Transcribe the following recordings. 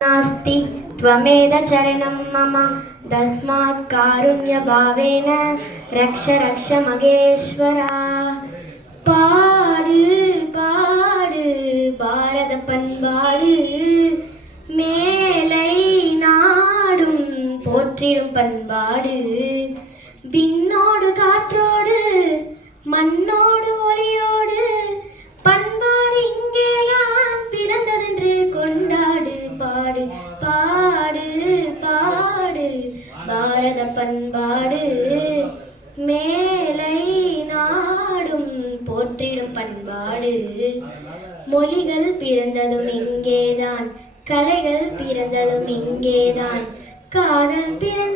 नास्ति त्वमेव चरणं मम तस्मात् कारुण्यभावेन रक्ष रक्ष மகேஸ்வரா பாடு பாடு பாரத பண்பாடு மேலை நாடும் போற்றிடும் பண்பாடு விண்ணோடு காற்றோடு பாடு பாடு. பாரத பண்பாடு மேலை நாடும் போற்றிடும் பண்பாடு. மொழிகள் பிறந்ததும் இங்கேதான் கலைகள் பிறந்ததும் இங்கேதான் காதல் பிறந்த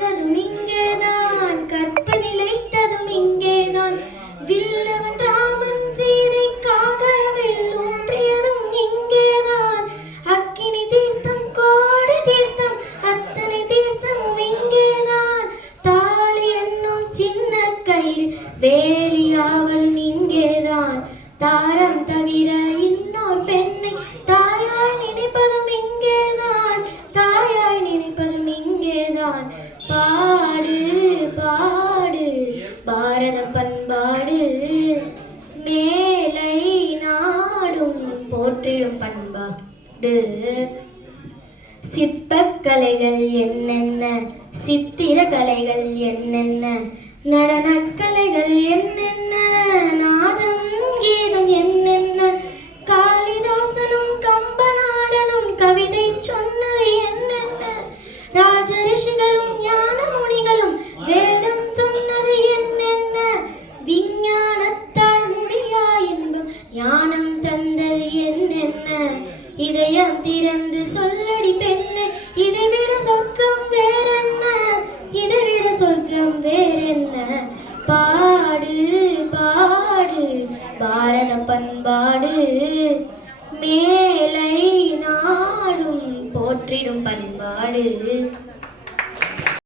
கயிறு வேலியாவதும் இங்கேதான். தாரம் தவிர இன்னொரு பெண்ணை தாயாய் நினைப்பதும் இங்கேதான். தாயாய் நினைப்பதும் இங்கேதான். பாடு பாடு பாரத பண்பாடு மேலை நாடும் போற்றிடும் பண்பாடு. சிற்பக்கலைகள் என்னென்ன? சித்திர கலைகள் என்னென்ன? நடனக்கலைகள் என்னென்ன? நாதம் கீதம் என்னென்ன? காளிதாசனும் கம்பநாடனும் கவிதை சொன்னது என்னென்ன? ராஜரிஷிகளும் ஞான முனிகளும் வேதம் சொன்னது என்னென்ன? விஞ்ஞானத்தால் முடியா என்பம் ஞானம் தந்தது என்னென்ன? இதயம் திறந்து சொல்லடி பெண்ணே இதை என்ன? பாடு பாடு பாரத பண்பாடு. மேலை நாடும் போற்றிடும் பண்பாடு.